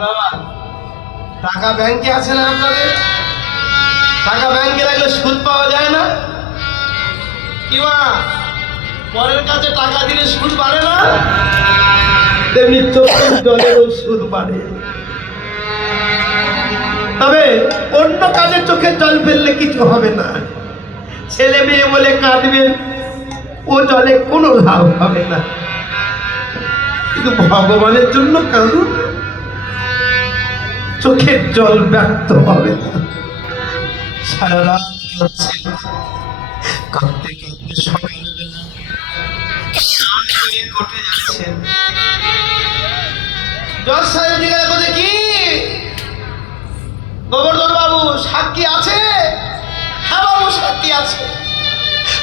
বাবা, টাকা ব্যাংকে আছে না আপনাদের? টাকা ব্যাংকে রাখলে সুদ পাওয়া যায় না? কি মা, পরের কাছে টাকা দিলে সুদ বাড়ে না? তেমনি চোখের জলেরও সুদ বাড়ে। তবে অন্য কাজে চোখের জল ফেললে কিছু হবে না। ছেলে মেয়ে বলে কাঁদবেন, ও জলে কোনো লাভ হবে না। কিন্তু ভগবানের জন্য কাঁদুন, চোখের জল ব্যর্থ হবে না। সারা রাত কাঁদতে কাঁদতে সকালবেলা কোর্টে যাচ্ছেন। জজ সাহেব জিজ্ঞাসা করছে, কি গোবর্ধন বাবু সাক্ষী আছে? হ্যাঁ বাবু সাক্ষী আছে,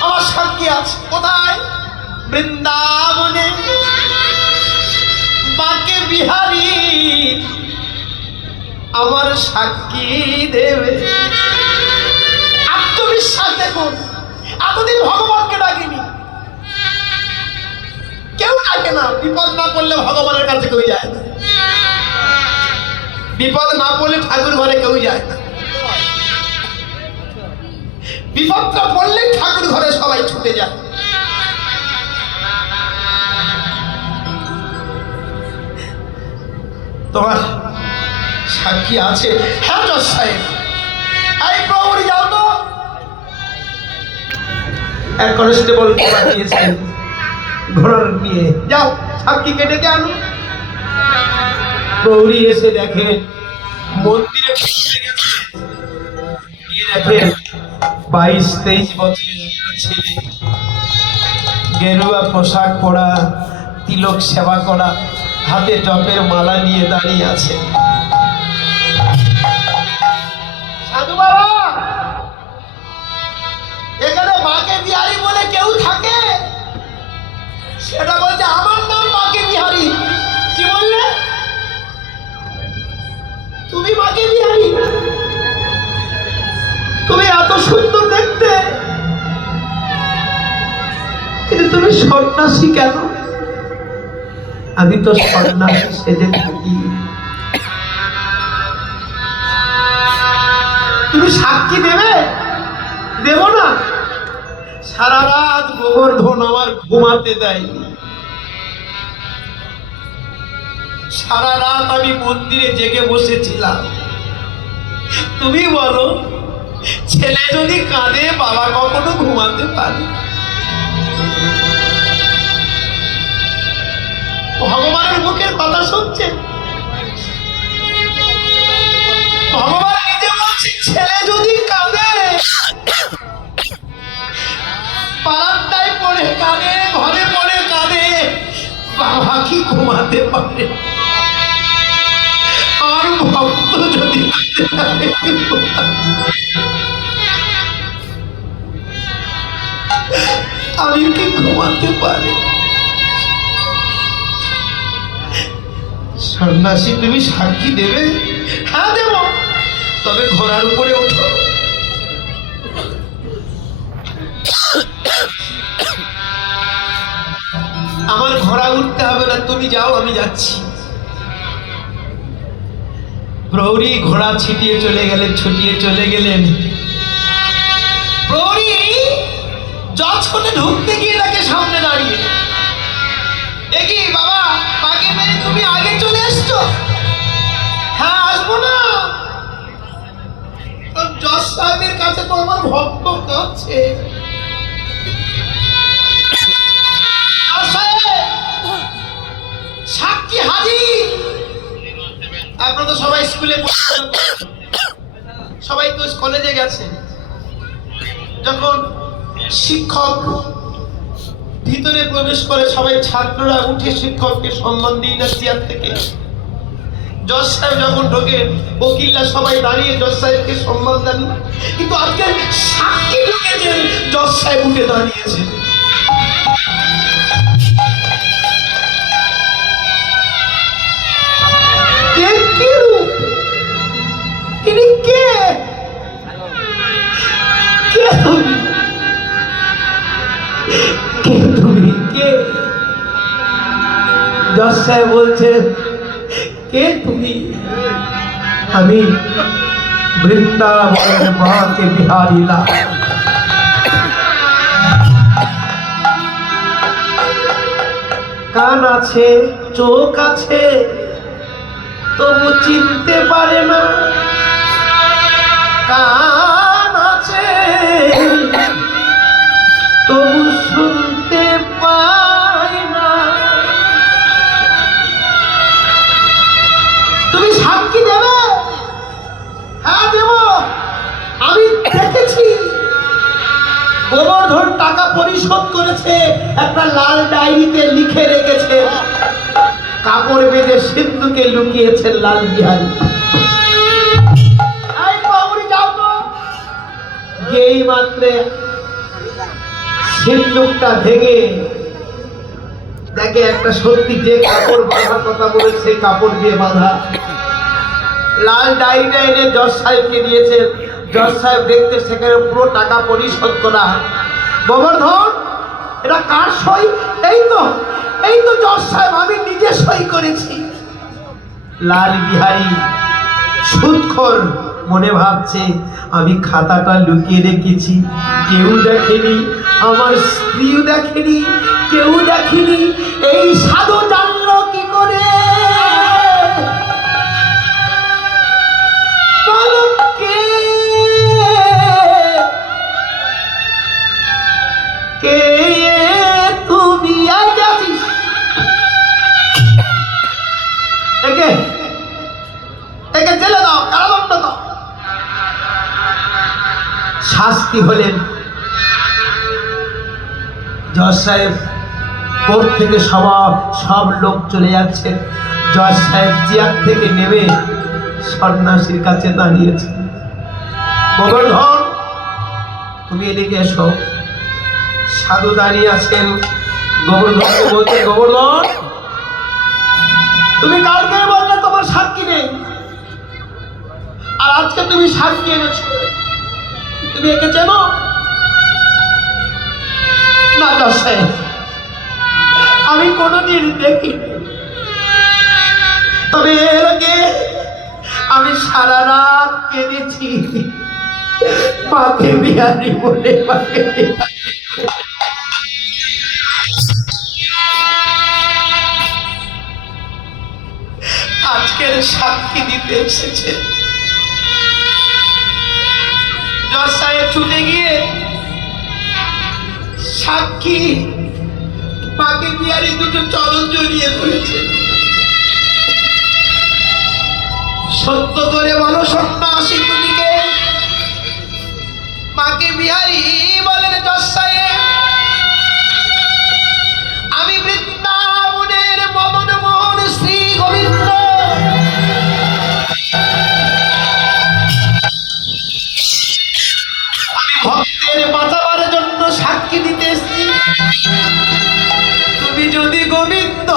আমার সাক্ষী আছে। কোথায়? বৃন্দাবনে বাঁকে বিহারী আমার সাক্ষী দেবে। আত্মবিশ্বাস দেখুন, এতদিন ভগবানকে ডাকিনি, কেউ ডাকে না। বিপদ না পড়লে ভগবানের কাছে কেউ যায় না, বিপদ না পড়লে ঠাকুর ঘরে কেউ যায় না, বিপদটা পড়লে ঠাকুর ঘরে সবাই ছুটে যায়। তোমার সাক্ষী আছে? হ্যাঁ জজ সাহেব। এই প্রহরী যাও তো, এক কনস্টেবল পাঠিয়েছেন ঘোড়ার নিয়ে, যাও সাক্ষীকে ডেকে আনো। প্রহরী এসে দেখে মন্দিরে দেখে 22-23 বছরের একটা ছেলে, গেরুয়া পোশাক পরা, তিলক সেবা করা, হাতে জপের মালা নিয়ে দাঁড়িয়ে আছে। সাধু বাবা, এখানে বাঁকে বিহারী বলে কেউ থাকে? সেটা বলছে আমার নাম বাঁকে বিহারী। কি বললে? তুমি বাঁকে বিহারী? তুমি এত সুন্দর দেখতে, কিন্তু তুমি সন্ন্যাসী কেন? আমি তো সন্ন্যাসী সেজে থাকি। তুমি সাক্ষী দেবে? দেব না। সারা রাত গোবর্ধন আমার ঘুমাতে দেয়নি। সারা রাত আমি মন্দিরে জেগে বসেছিলাম। তুমি বলো, ছেলে যদি কাঁদে বাবা কখনো ঘুমাতে পারে? ভগবানের মুখের কথা শুনছে। ভগবান নিজে বলছে, ছেলে যদি কাঁদে পাড়ায় পড়ে কাঁদে, ঘরে পড়ে কাঁদে, বাবা কি ঘুমাতে পারে? আর ভক্ত যদি আমি কি ঘুমাতে পারি? সন্ন্যাসী, তুমি সাক্ষী দেবে? হ্যাঁ দেব। তবে ঘোড়ার উপরে ওঠো। আমার ঘোড়া উঠতে হবে না, তুমি যাও, আমি যাচ্ছি। প্রহরী ঘোড়া ছিটিয়ে চলে গেলেন, ছুটিয়ে চলে গেলেন। প্রহরী জজ কোর্টে ঢুকতে গিয়ে তাকে সামনে দাঁড়িয়ে, একি বাবা বাঁকে মেরে তুমি আগে চলে এসছো? হ্যাঁ আসবো না, জজ সাহেবের কাছে তো আমার ভক্ত কাছে। সাক্ষী হাজির। আপনারা তো সবাই স্কুলে, সবাই তো কলেজে গেছে। যখন শিক্ষক ভিতরে প্রবেশ করে, সবাই ছাত্ররা উঠে শিক্ষককে সম্মান দিই না চেয়ার থেকে। জজ সাহেব যখন ঢোকেন, বকিল্লা সবাই দাঁড়িয়ে জজ সাহেবকে সম্মান দেন। কিন্তু আজকে সাক্ষী ঢুকেছেন, জজ সাহেব উঠে দাঁড়িয়েছে। তিনি কে? কে তুমি? কে তুমি? কে? জজ সাহেব বলছে, কে তুমি? আমি বৃন্দাবনের মাকে বিহারী লাল। কান আছে, চোখ আছে, তবু চিনতে পারে না। কান আছে, তবু শুনতে পায় না। তুমি সাক্ষী দেবে? হ্যাঁ দেব। আমি দেখেছি গোবর্ধন টাকা পরিশোধ করেছে, একটা লাল ডায়েরিতে লিখে রেখেছে, কাপড় বেঁধে সিন্ধুকে লুকিয়েছেন লাল বিহারী। যাও তো। এই মাত্রে সিন্ধুকটা ভেঙে দেখে একটা সত্যি যে কাপড় বাঁধার কথা বলে সেই কাপড় দিয়ে বাঁধা। লাল ডায়েরিটা এনে জজ সাহেবকে দিয়েছে। জজ সাহেব দেখতে সেখানে পুরো টাকা পরিশোধ করা। গোবর্ধন, এটা কার সই? এই তো জজ সাহেব, আমি নিজে সই করেছি। লাল বিহারী সুদখোর মনে ভাবছে, আমি খাতাটা লুকিয়ে রেখেছি, কেউ দেখেনি, আমার স্ত্রীও দেখেনি, কেউ দেখেনি। এই সাধু জানলো কি করে? কে তুমি? আছিস একে জেলে দাও, কারাদণ্ড দাও। শাস্তি হলেন জজ সাহেব। কোর্ট থেকে সব লোক চলে যাচ্ছে। জজ সাহেব চেয়ার থেকে নেমে সন্ন্যাসীর কাছে দাঁড়িয়েছে। গোবর্ধন, তুমি এদিকে এসো। সাধু দাঁড়িয়ে আছেন। গোবর্ধনকে বলতে, গোবর্ধন, তুমি কালকে বললে তোমার সাক্ষী নেই, আর আজকে তুমি সাক্ষী এনেছো। তুমি একে চেনো? না জজ সাহেব, আমি কোনোদিন দেখিনি, তবে এর আগে আমি সারা রাত কেঁদেছি মাকে বিহারী বলে। মাকে আজকের সাক্ষী দিতে এসেছে। জজ সাহেব ছুটে গিয়ে সাক্ষী মাকে বিহারী দুটো চরণ জড়িয়ে ধরেছে। সত্য করে বলো সন্ন্যাসী, তুমি কে? মাকে বিহারী বলেন, জজ সাহেব, আমি বৃন্দাবনের মদন মোহন শ্রী গোবিন্দ। আমি ভক্তের বাঁচাবার জন্য সাক্ষী দিতে এসেছি। তুমি যদি গোবিন্দ,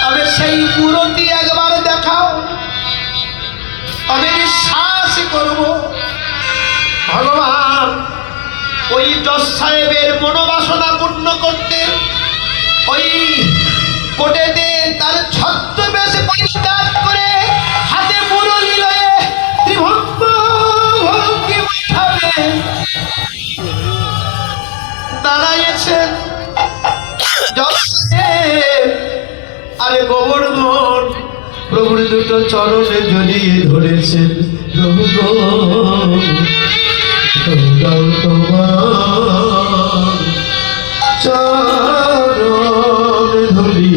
তবে সেই মূরতি একবার দেখাও, আমি বিশ্বাস করব। ভগবান ওই জজ সাহেবের মনোবাসনা পূর্ণ করতে ওই কোটেতে তার ছদ্মবেশ পরিত্যাগ করে হাতে মুরলি লয়ে ত্রিভঙ্গ ভঙ্গি উঠাবে দাঁড়াইয়েছেন জজ সাহেব। আরে গোবর্ধন প্রভুর দুটো চরণে জড়িয়ে ধরেছেন। প্রভু গো, তোমার চরণ ধরি